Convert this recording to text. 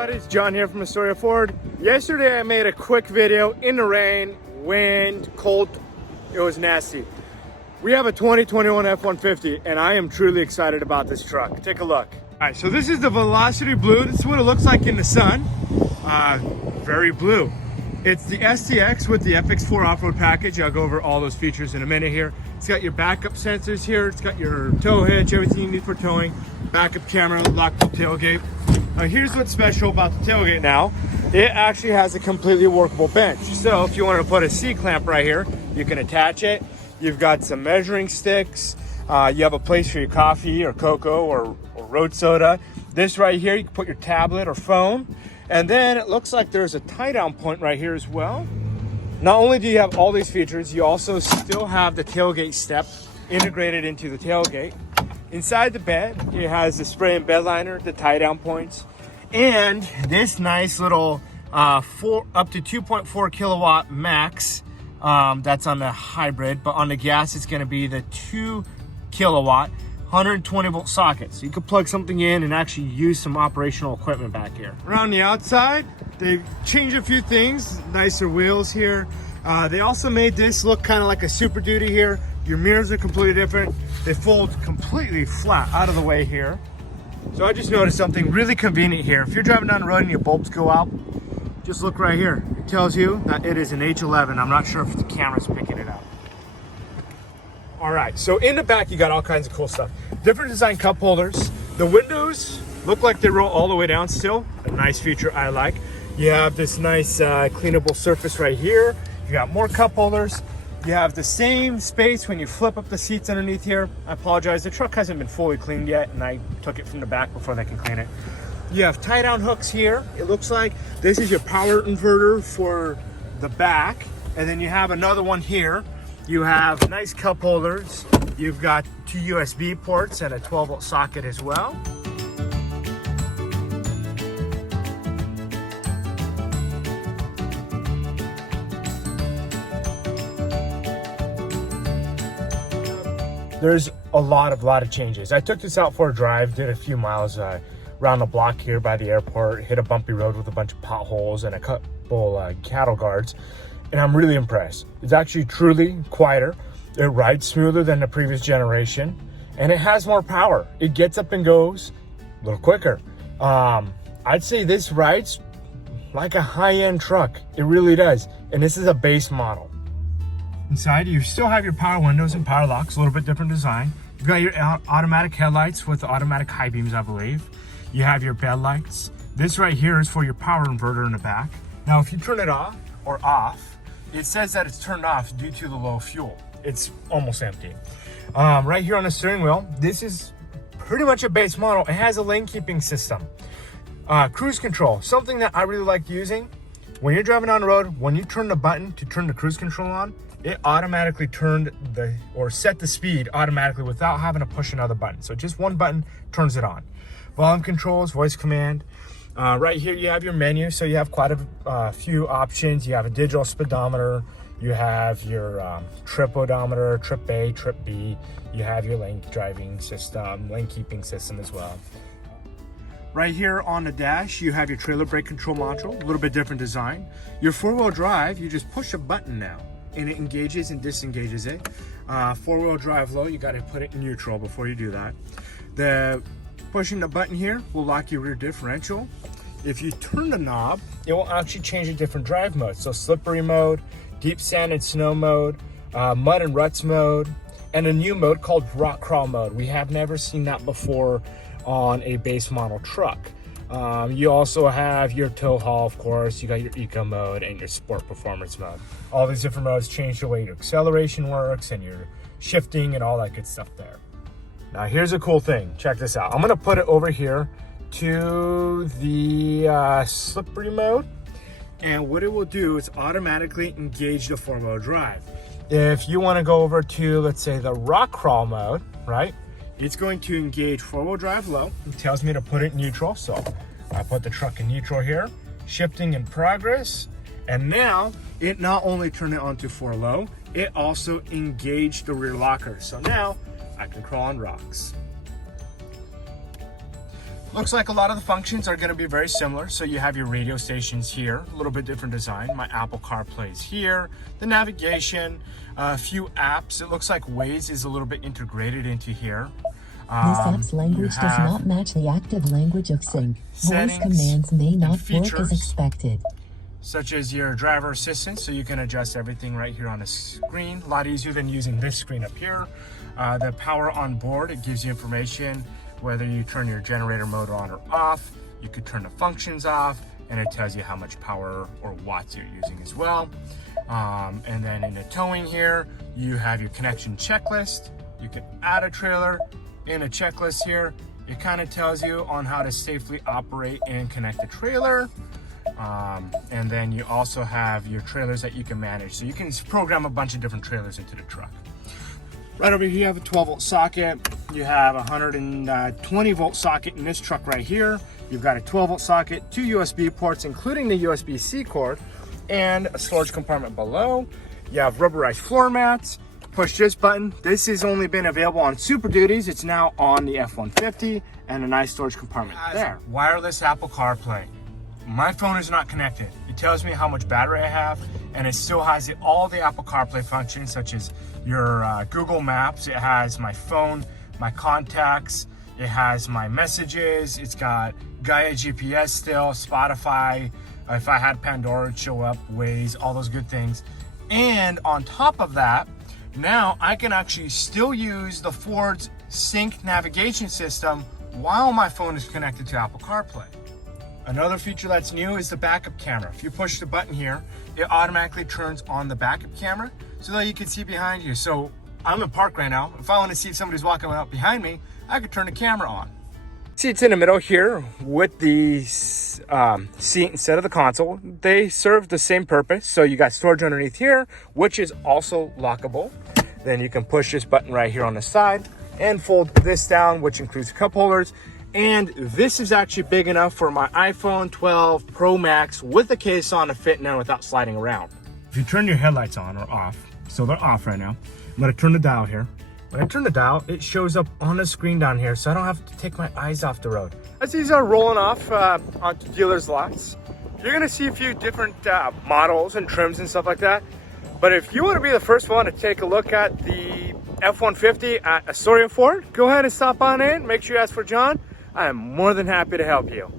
everybody, it's John here from Astoria Ford. Yesterday I made a quick video in the rain, wind, cold, it was nasty. We have a 2021 F-150 and I am truly excited about this truck. Take a look. All right, so this is the Velocity Blue. This is what it looks like in the sun. Very blue. It's the STX with the FX4 off-road package. I'll go over all those features in a minute here. It's got your backup sensors here. It's got your tow hitch, everything you need for towing. Backup camera, lockable tailgate. Here's what's special about the tailgate now. It actually has a completely workable bench. So if you want to put a C-clamp right here, you can attach it. You've got some measuring sticks. You have a place for your coffee or cocoa or road soda. This right here, you can put your tablet or phone. And then it looks like there's a tie-down point right here as well. Not only do you have all these features, you also still have the tailgate step integrated into the tailgate. Inside the bed, it has the spray and bed liner, the tie-down points, and this nice little up to 2.4 kilowatt max. That's on the hybrid, but on the gas, it's going to be the 2 kilowatt 120 volt socket, so you could plug something in and actually use some operational equipment back here. Around the outside, they've changed a few things. Nicer wheels here. They also made this look kind of like a Super Duty here. Your mirrors are completely different. They fold completely flat out of the way here. So I just noticed something really convenient here. If you're driving down the road and your bulbs go out, just look right here. It tells you that it is an H11. I'm not sure if the camera's picking it up. All right, so in the back, you got all kinds of cool stuff. Different design cup holders. The windows look like they roll all the way down still. A nice feature I like. You have this nice cleanable surface right here. You got more cup holders. You have the same space when you flip up the seats underneath here. I apologize, the truck hasn't been fully cleaned yet and I took it from the back before they can clean it. You have tie-down hooks here. It looks like this is your power inverter for the back. And then you have another one here. You have nice cup holders. You've got 2 USB ports and a 12 volt socket as well. There's a lot of changes. I took this out for a drive, did a few miles around the block here by the airport, hit a bumpy road with a bunch of potholes and a couple cattle guards. And I'm really impressed. It's actually truly quieter. It rides smoother than the previous generation, and it has more power. It gets up and goes a little quicker. I'd say this rides like a high-end truck. It really does. And this is a base model. Inside, you still have your power windows and power locks, a little bit different design. You've got your automatic headlights with automatic high beams, I believe. You have your bed lights. This right here is for your power inverter in the back. Now, if you turn it on or off, it says that it's turned off due to the low fuel. It's almost empty. Right here on the steering wheel, this is pretty much a base model. It has a lane keeping system. Cruise control, something that I really like using. When you're driving on the road, when you turn the button to turn the cruise control on, it automatically set the speed automatically without having to push another button. So just one button turns it on. Volume controls, voice command. Right here you have your menu, so you have quite a few options. You have a digital speedometer, you have your trip odometer, trip A, trip B, you have your lane driving system, lane keeping system as well. Right here on the dash, you have your trailer brake control module, a little bit different design. Your four-wheel drive, you just push a button now and it engages and disengages it. Four-wheel drive low, you got to put it in neutral before you do that. Pushing the button here will lock your rear differential. If you turn the knob, it will actually change a different drive mode. So slippery mode, deep sand and snow mode, mud and ruts mode, and a new mode called rock crawl mode. We have never seen that before on a base model truck. You also have your tow haul, of course. You got your eco mode and your sport performance mode. All these different modes change the way your acceleration works and your shifting and all that good stuff there. Now here's a cool thing, check this out. I'm gonna put it over here to the slippery mode, and what it will do is automatically engage the four-wheel drive. If you wanna go over to, let's say, the rock crawl mode, right? It's going to engage four-wheel drive low. It tells me to put it in neutral, so I put the truck in neutral here, shifting in progress, and now it not only turned it onto 4 low, it also engaged the rear locker. So now I can crawl on rocks. Looks like a lot of the functions are going to be very similar. So you have your radio stations here, a little bit different design. My Apple CarPlay is here, the navigation, a few apps. It looks like Waze is a little bit integrated into here. This app's language does not match the active language of sync. Voice commands may not work as expected. Such as your driver assistant, so you can adjust everything right here on the screen. A lot easier than using this screen up here. The power on board, it gives you information whether you turn your generator mode on or off. You could turn the functions off, and it tells you how much power or watts you're using as well. And then in the towing here, you have your connection checklist. You can add a trailer in a checklist here. It kind of tells you on how to safely operate and connect a trailer. And then you also have your trailers that you can manage. So you can program a bunch of different trailers into the truck. Right over here, you have a 12-volt socket. You have a 120 volt socket in this truck right here. You've got a 12-volt socket, 2 USB ports, including the USB-C cord, and a storage compartment below. You have rubberized floor mats. Push this button. This has only been available on Super Duties. It's now on the F-150, and a nice storage compartment there. Wireless Apple CarPlay. My phone is not connected. It tells me how much battery I have, and it still has all the Apple CarPlay functions, such as your Google Maps. It has my phone, my contacts. It has my messages. It's got Gaia GPS still, Spotify. If I had Pandora, it'd show up, Waze, all those good things. And on top of that, now I can actually still use the Ford's sync navigation system while my phone is connected to Apple CarPlay. Another feature that's new is the backup camera. If you push the button here, it automatically turns on the backup camera so that you can see behind you. So I'm in park right now. If I want to see if somebody's walking up behind me, I could turn the camera on. Seats in the middle here with the seat instead of the console. They serve the same purpose. So you got storage underneath here, which is also lockable. Then you can push this button right here on the side and fold this down, which includes cup holders. And this is actually big enough for my iPhone 12 Pro Max with the case on to fit in there without sliding around. If you turn your headlights on or off, so they're off right now. I'm gonna turn the dial here. When I turn the dial, it shows up on the screen down here, so I don't have to take my eyes off the road. As these are rolling off onto dealers' lots, you're gonna see a few different models and trims and stuff like that. But if you wanna be the first one to take a look at the F-150 at Astoria Ford, go ahead and stop on in, make sure you ask for John. I am more than happy to help you.